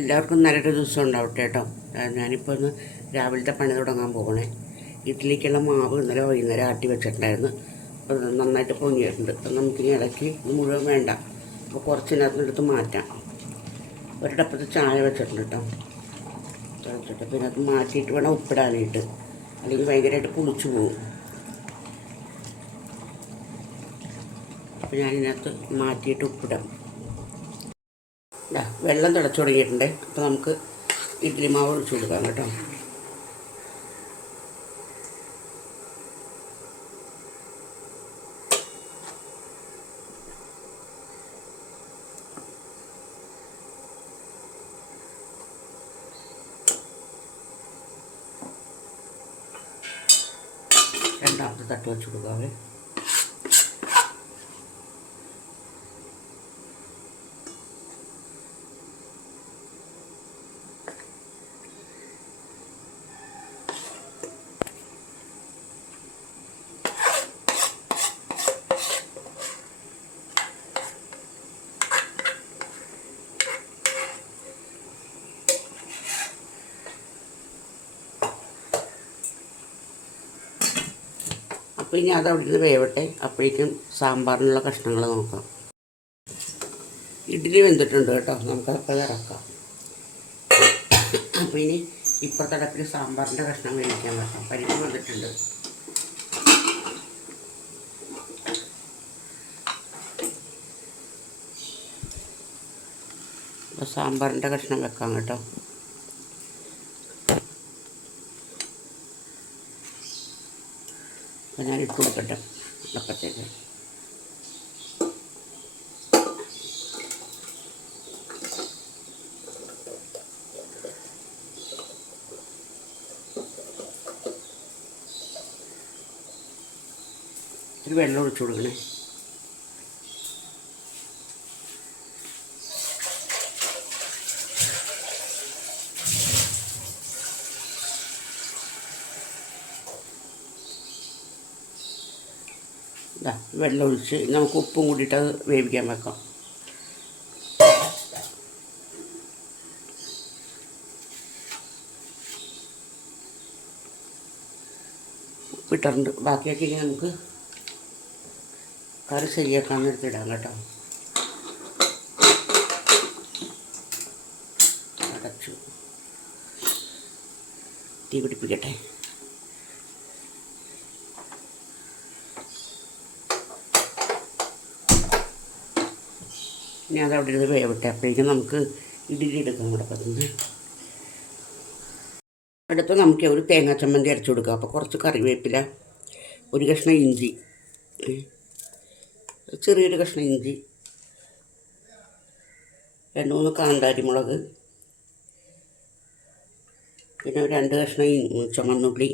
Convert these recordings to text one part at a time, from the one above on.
എല്ലാവർക്കും നല്ലൊരു ദിവസം ഉണ്ടാവട്ടെ കേട്ടോ. ഞാനിപ്പോൾ ഒന്ന് രാവിലത്തെ പണി തുടങ്ങാൻ പോകണേ. ഇഡ്ഡലിക്കുള്ള മാവ് ഇന്നലെ വൈകുന്നേരം ആട്ടി വെച്ചിട്ടുണ്ടായിരുന്നു. അപ്പോൾ നന്നായിട്ട് പൊങ്ങിയിട്ടുണ്ട്. അപ്പം നമുക്കിനി ഇടയ്ക്ക് ഇത് മുഴുവൻ വേണ്ട, അപ്പോൾ കുറച്ചിനകത്ത് എടുത്ത് മാറ്റാം. ഒരിടപ്പത്ത് ചായ വെച്ചിട്ടുണ്ട് കേട്ടോ, തിളച്ചിട്ട്. പിന്നെ അത് മാറ്റിയിട്ട് വേണം ഉപ്പിടാനായിട്ട്, അല്ലെങ്കിൽ ഭയങ്കരമായിട്ട് പുളിച്ചു പോകും. അപ്പോൾ ഞാനിതിനകത്ത് മാറ്റിയിട്ട് ഉപ്പിടാം. വെള്ളം തിളച്ചു തുടങ്ങിയിട്ടുണ്ട്. അപ്പോൾ നമുക്ക് ഇഡ്ഡലി മാവ് ഒഴിച്ചു കൊടുക്കാം കേട്ടോ. രണ്ടാമത്തെ തട്ട് വെച്ച് കൊടുക്കാവേ. അപ്പോൾ ഇനി അത് അവിടെ നിന്ന് വേവട്ടെ. അപ്പോഴേക്കും സാമ്പാറിനുള്ള കഷ്ണങ്ങൾ നോക്കാം. ഇഡ്ഡലി വെന്തിട്ടുണ്ട് കേട്ടോ, നമുക്കതൊക്കെ ഇറക്കാം. അപ്പോൾ ഇനി ഇപ്പുറത്തെ അടുപ്പിൽ സാമ്പാറിൻ്റെ കഷ്ണം വേവിക്കാൻ വെക്കാം. പരിപ്പ് വന്നിട്ടുണ്ട്. അപ്പോൾ സാമ്പാറിൻ്റെ കഷ്ണം വെക്കാം കേട്ടോ. അപ്പോൾ ഞാൻ ഇട്ട് കൊടുക്കട്ടെ അടപ്പത്തേക്ക്. ഒരു വെള്ളം ഒഴിച്ചു കൊടുക്കണേ. വെള്ളം ഒഴിച്ച് നമുക്ക് ഉപ്പും കൂടിയിട്ട് അത് വേവിക്കാൻ വെക്കാം. ഉപ്പിട്ടുണ്ട്. ബാക്കിയൊക്കെ ഇനി നമുക്ക് കറി ശരിയാക്കാൻ എടുത്തിടാം കേട്ടോ. അടച്ചു തീ പിടിപ്പിക്കട്ടെ. ഇനി അതവിടെ ഇരുന്ന് വേവട്ടെ. അപ്പോഴേക്കും നമുക്ക് ഇഡ്ഡലി എടുക്കാം കൂടെ പറ്റുന്നത്. അടുത്ത് നമുക്ക് ഒരു തേങ്ങാ ചമ്മന്തി അരച്ചു കൊടുക്കാം. അപ്പോൾ കുറച്ച് കറിവേപ്പില, ഒരു കഷ്ണം ഇഞ്ചി, ചെറിയൊരു കഷ്ണം ഇഞ്ചി, 2-3 കാന്താരിമുളക്, പിന്നെ ഒരു 2 കഷ്ണം ചുമന്നുള്ളി,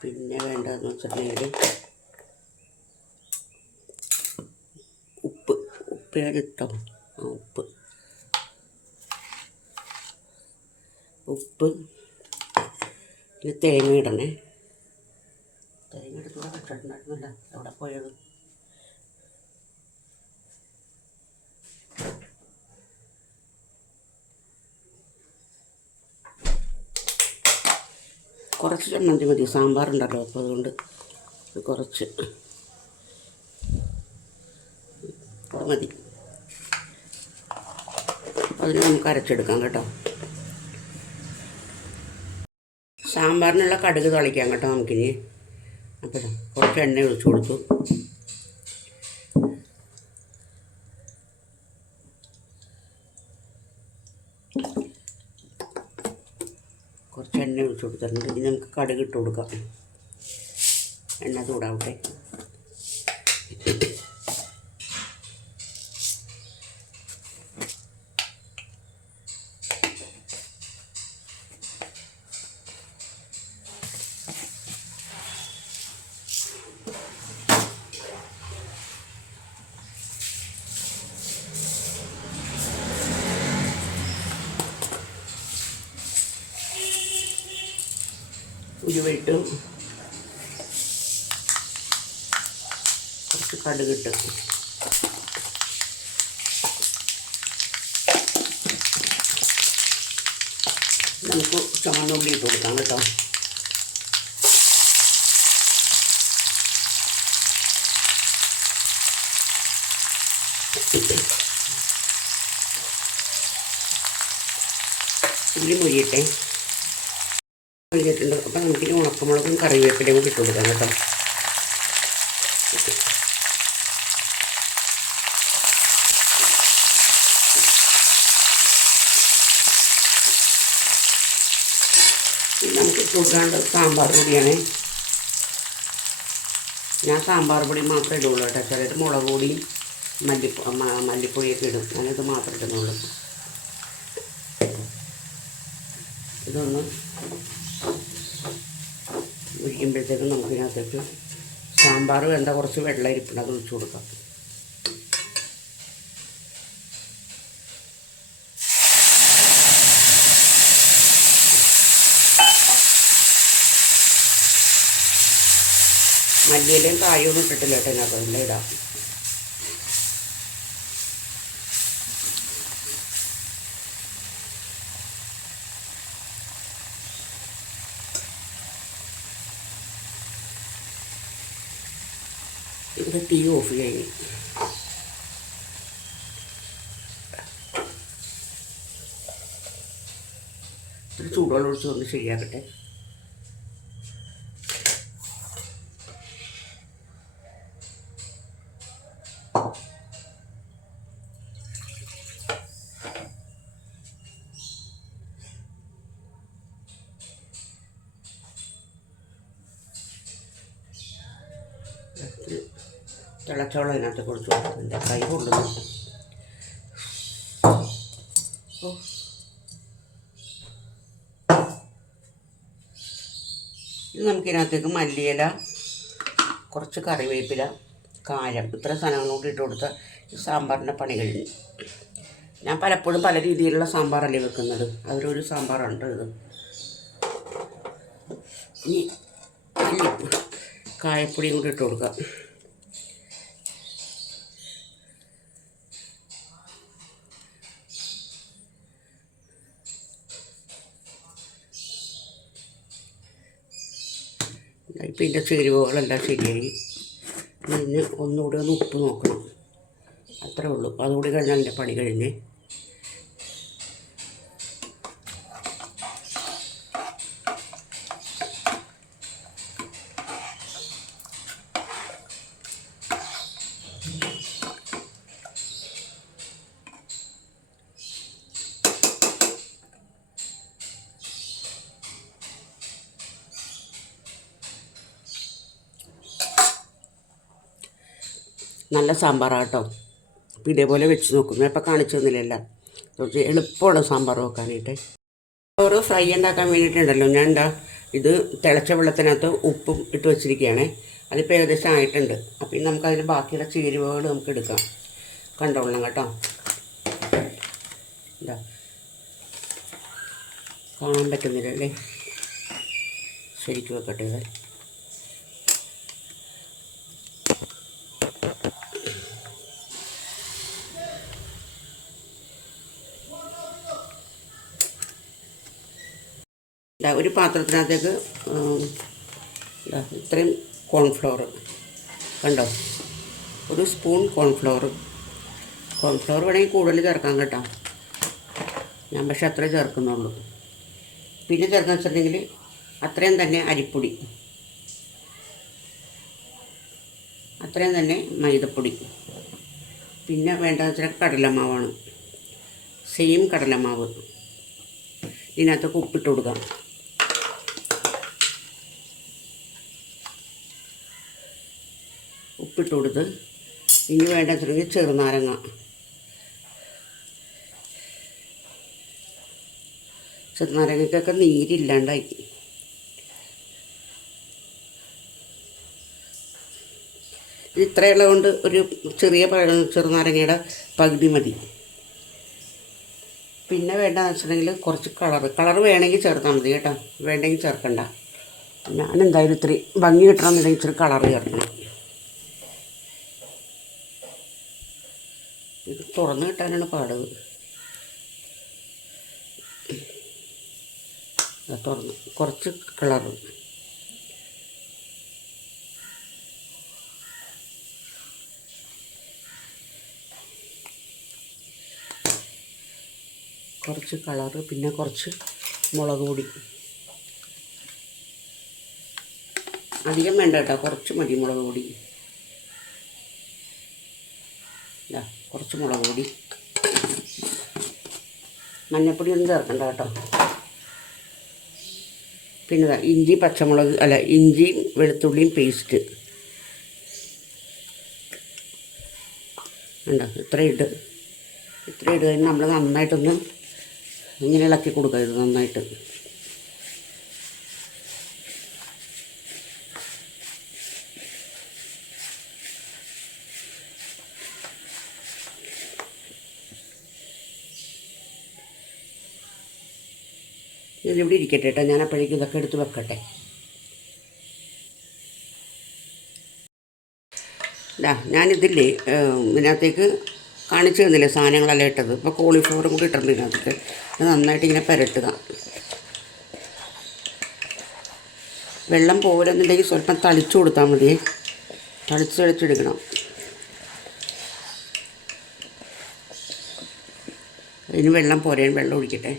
പിന്നെ വേണ്ടതെന്ന് വെച്ചിട്ടുണ്ടെങ്കിൽ ഉപ്പ് ഞാനിട്ടോ. ഉപ്പ് ഇത് തേങ്ങ ഇടണേ. തേങ്ങ എടുത്തുകൂടെ വെച്ചിട്ടുണ്ടായിരുന്നില്ല, എവിടെ പോയത്? കുറച്ച് ചമ്മന്തി മതി, സാമ്പാറുണ്ടല്ലോ. അപ്പോൾ അതുകൊണ്ട് കുറച്ച് മതി. അതിന് നമുക്ക് അരച്ചെടുക്കാം കേട്ടോ. സാമ്പാറിനുള്ള കടുക് തളിക്കാം കേട്ടോ നമുക്കിനി. അപ്പോൾ കുറച്ച് എണ്ണ ഒഴിച്ചു കൊടുത്തു. കുറച്ച് എണ്ണ ഒഴിച്ചു കൊടുത്തിട്ടുണ്ട്. ഇനി നമുക്ക് കടുക് ഇട്ട് കൊടുക്കാം. എണ്ണ ചൂടാവട്ടെ. ഉലുവയിട്ടു, കുറച്ച് കടുകിട്ട് നമുക്ക് ചുവന്നുള്ളി ഇട്ട് കൊടുക്കാം കേട്ടോ. ഉള്ളി മൊരിയട്ടെ. മൊരിഞ്ഞിട്ടുണ്ട്. അപ്പം നമുക്കിനി ഉണക്കമുളകും കറിവേപ്പിലയും കൂടി ഇട്ട് കൊടുക്കാം കേട്ടോ. നമുക്ക് കൊടുക്കാണ്ട് സാമ്പാർ പൊടിയാണ്. ഞാൻ സാമ്പാർ പൊടി മാത്രമേ ഇടുള്ളൂ കേട്ടോ. ചിലർ മുളക് പൊടിയും മല്ലിപ്പൊടിയൊക്കെ ഇടും. ഞാനിത് മാത്രമേ ഇടുന്നുള്ളൂ. ഇതൊന്ന് ഒഴിക്കുമ്പോഴത്തേക്കും നമുക്കിതിനകത്തേക്ക് സാമ്പാർ വേണ്ട കുറച്ച് വെള്ളം ഇരിപ്പുണ്ട്, അത് ഒഴിച്ചു കൊടുക്കാം. മല്ലിയിലയും കായൊന്നും ഇട്ടിട്ടില്ല കേട്ടോ. ഇതിനകത്ത് എല്ലാം ഇടാം. ഇവിടെ തീ ഓഫ് കഴിഞ്ഞു. ഇത്തിരി ചൂടുവെള്ളം ഒഴിച്ച് ഒന്ന് ശരിയാക്കട്ടെ. തിളച്ചോളം അതിനകത്ത് കൊടുത്തു. എൻ്റെ കൈ കൊള്ളുന്നു. ഇത് നമുക്കിതിനകത്തേക്ക് മല്ലിയില, കുറച്ച് കറിവേപ്പില, കായം, ഇത്ര സാധനങ്ങൾ കൂടി ഇട്ട് കൊടുത്ത സാമ്പാറിൻ്റെ പണി കഴിഞ്ഞു. ഞാൻ പലപ്പോഴും പല രീതിയിലുള്ള സാമ്പാറല്ലേ വെക്കുന്നത്. അതിലൊരു സാമ്പാറുണ്ട് ഇത്. ഇനി കായപ്പൊടിയും കൂടി ഇട്ട് കൊടുക്കാം. ഇപ്പം ഇതിൻ്റെ ചേരുവകളെല്ലാം ശരിയായി. ഇതിന് ഒന്നുകൂടി ഒന്ന് ഉപ്പ് നോക്കണം, അത്രേ ഉള്ളൂ. അതുകൂടി കഴിഞ്ഞാൽ എൻ്റെ പണി കഴിഞ്ഞ്. നല്ല സാമ്പാറാട്ടോ. അപ്പോൾ ഇതേപോലെ വെച്ച് നോക്കും. ഞാൻ ഇപ്പോൾ കാണിച്ചു തന്നില്ലല്ല. കുറച്ച് എളുപ്പമുള്ള സാമ്പാർ വെക്കാനായിട്ട്. ചോറ് ഫ്രൈ ഉണ്ടാക്കാൻ വേണ്ടിയിട്ടുണ്ടല്ലോ, ഞാൻ ഇത് തിളച്ച വെള്ളത്തിനകത്ത് ഉപ്പും ഇട്ട് വെച്ചിരിക്കുകയാണ്. അതിപ്പോൾ ഏകദേശം ആയിട്ടുണ്ട്. അപ്പോൾ നമുക്കതിന് ബാക്കിയുള്ള ചേരുവകൾ നമുക്ക് എടുക്കാം. കണ്ടോളണം കേട്ടോ. എന്താ കാണാൻ പറ്റുന്നില്ലല്ലേ? ശരിക്കും വെക്കട്ടെ. ഇത് ഒരു പാത്രത്തിനകത്തേക്ക് ഇത്രയും കോൺഫ്ലവർ കണ്ടോ, ഒരു സ്പൂൺ കോൺഫ്ലവർ വേണമെങ്കിൽ കൂടുതൽ ചേർക്കാം കേട്ടോ. ഞാൻ പക്ഷേ അത്രേ ചേർക്കുന്നുള്ളൂ. പിന്നെ ചേർക്കാൻ വെച്ചിട്ടുണ്ടെങ്കിൽ അത്രയും തന്നെ അരിപ്പൊടി, അത്രയും തന്നെ മൈദപ്പൊടി, പിന്നെ വേണ്ടതെന്ന് വെച്ചാൽ കടലമാവാണ്. സെയിം കടലമാവ് ഇതിനകത്തൊക്കെ ഉപ്പിട്ട് കൊടുക്കാം. ഉപ്പിട്ട് കൊടുത്ത് ഇനി വേണ്ട വെച്ചിട്ടുണ്ടെങ്കിൽ ചെറുനാരങ്ങ, ചെറുനാരങ്ങയ്ക്കൊക്കെ നീരില്ലാണ്ടായി. ഇത് ഇത്രയുള്ള കൊണ്ട് ഒരു ചെറിയ ചെറുനാരങ്ങയുടെ പകുതി മതി. പിന്നെ വേണ്ടതെന്ന് വെച്ചിട്ടുണ്ടെങ്കിൽ കുറച്ച് കളർ വേണമെങ്കിൽ ചേർത്താൽ മതി കേട്ടോ, വേണ്ടെങ്കിൽ ചേർക്കണ്ട. ഞാനെന്തായാലും ഇത്തിരി ഭംഗി കിട്ടണമെന്നുണ്ടെങ്കിൽ ഇച്ചിരി കളർ ചേർക്കണം. ഇത് തുറന്ന് കിട്ടാനാണ് പാട്. തുറന്ന് കുറച്ച് കളറ് പിന്നെ കുറച്ച് മുളക് പൊടി. അധികം വേണ്ട കേട്ടോ, കുറച്ച് മതി മുളക് പൊടി. കുറച്ച് മുളക് പൊടി, മഞ്ഞൾപ്പൊടി ഒന്നും ചേർക്കണ്ട കേട്ടോ. പിന്നെ ഇഞ്ചിയും വെളുത്തുള്ളിയും പേസ്റ്റ് ഉണ്ടോ. ഇത്ര ഇട്ട് കഴിഞ്ഞ് നമ്മൾ നന്നായിട്ടൊന്ന് ഇങ്ങനെ ഇളക്കി കൊടുക്കുക. ഇത് നന്നായിട്ട് ഇതിലിവിടെ ഇരിക്കട്ടെ കേട്ടോ. ഞാൻ അപ്പോഴേക്കും ഇതൊക്കെ എടുത്ത് വെക്കട്ടെ. ഞാനിതില്ലേ ഇതിനകത്തേക്ക് കാണിച്ചു തന്നില്ലേ സാധനങ്ങളെല്ലാം ഇട്ടത്. ഇപ്പോൾ കോളിഫ്ലവറും കൂടി ഇട്ടിട്ടുണ്ട് ഇതിനകത്തേക്ക്. അത് നന്നായിട്ട് ഇങ്ങനെ പുരട്ടുക. വെള്ളം പോരെന്നുണ്ടെങ്കിൽ സ്വല്പം തളിച്ചു കൊടുത്താൽ മതി. തളിച്ചെടുക്കണം. അതിന് വെള്ളം പോരാൻ വെള്ളം ഒഴിക്കട്ടെ.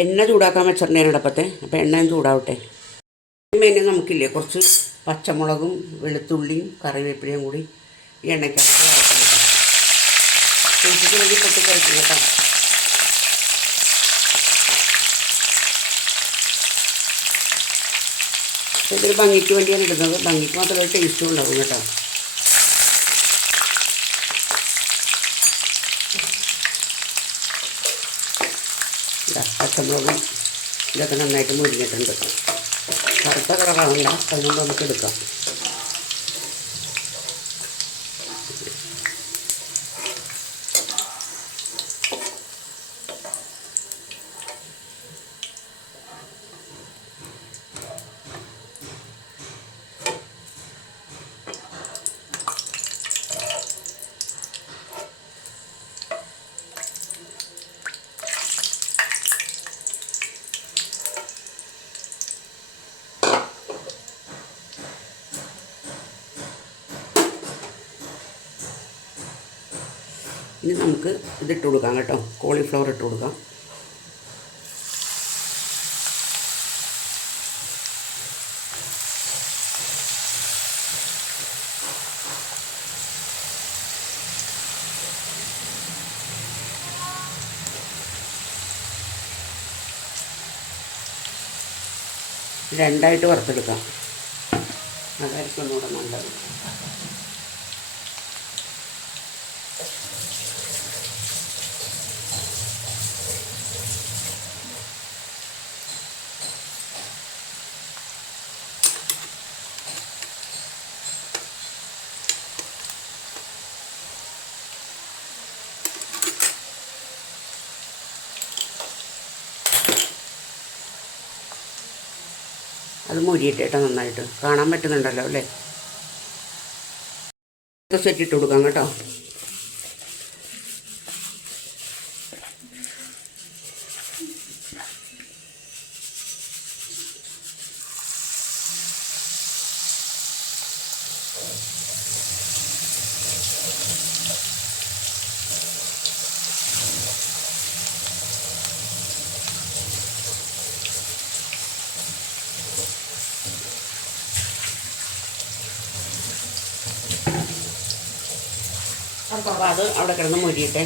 എണ്ണ ചൂടാക്കാൻ വെച്ചിട്ടുണ്ടെങ്കിൽ അടുപ്പത്തെ. അപ്പോൾ എണ്ണയും ചൂടാവട്ടെ. പിന്നെ നമുക്കില്ലേ കുറച്ച് പച്ചമുളകും വെളുത്തുള്ളിയും കറിവേപ്പിലയും കൂടി ഈ എണ്ണയ്ക്കകത്ത് വറക്കാം. പൊട്ടി കഴിക്കും കേട്ടോ. ഇതൊരു ഭംഗിക്ക് വേണ്ടിയാണ് ഇടുന്നത്. ഭംഗിക്ക് മാത്രമേ ടേസ്റ്റും ഉണ്ടാകും കേട്ടോ. പച്ചമുളകും ഇതൊക്കെ നന്നായിട്ട് മുരിഞ്ഞിട്ടുണ്ട്. കറുത്ത കളറാവില്ല, അതുകൊണ്ട് നമുക്ക് എടുക്കാം. ഇനി നമുക്ക് ഇതിട്ട് കൊടുക്കാം കേട്ടോ. കോളിഫ്ലവർ ഇട്ട് കൊടുക്കാം. രണ്ടായിട്ട് വറുത്തെടുക്കാം. അതായിരിക്കും ഒന്നുകൂടെ നല്ലത്. അത് മുരിയിട്ട് കേട്ടോ. നന്നായിട്ട് കാണാൻ പറ്റുന്നുണ്ടല്ലോ അല്ലേ. സെറ്റ് ഇട്ട് കൊടുക്കാം കേട്ടോ. അപ്പോൾ അത് അവിടെ കിടന്ന് മുരിയട്ടെ.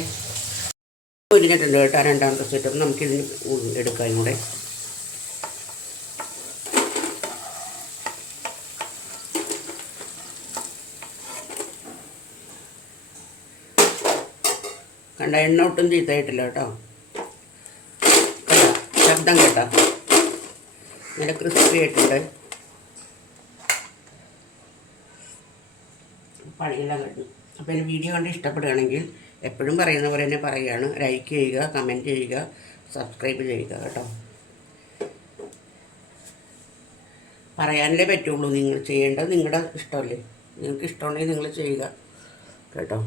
മുരിഞ്ഞിട്ടുണ്ട് കേട്ടോ. രണ്ടാമത്തെ സെറ്റ് നമുക്കിതിന് എടുക്കാം. കൂടെ കണ്ട എണ്ണ ഒട്ടും ചീത്തയായിട്ടില്ല കേട്ടോ. കണ്ട ശബ്ദം കേട്ടോ, നല്ല ക്രിസ്പി ആയിട്ടുണ്ട്. പണിയെല്ലാം കഴിഞ്ഞു. അപ്പോൾ എൻ്റെ വീഡിയോ കണ്ട് ഇഷ്ടപ്പെടുകയാണെങ്കിൽ എപ്പോഴും പറയുന്ന പോലെ തന്നെ പറയുകയാണ്, ലൈക്ക് ചെയ്യുക, കമൻറ്റ് ചെയ്യുക, സബ്സ്ക്രൈബ് ചെയ്യുക കേട്ടോ. പറയാനല്ലേ പറ്റുള്ളൂ. നിങ്ങൾ ചെയ്യേണ്ടത് നിങ്ങളുടെ ഇഷ്ടമല്ലേ. നിങ്ങൾക്ക് ഇഷ്ടമുണ്ടെങ്കിൽ നിങ്ങൾ ചെയ്യുക കേട്ടോ.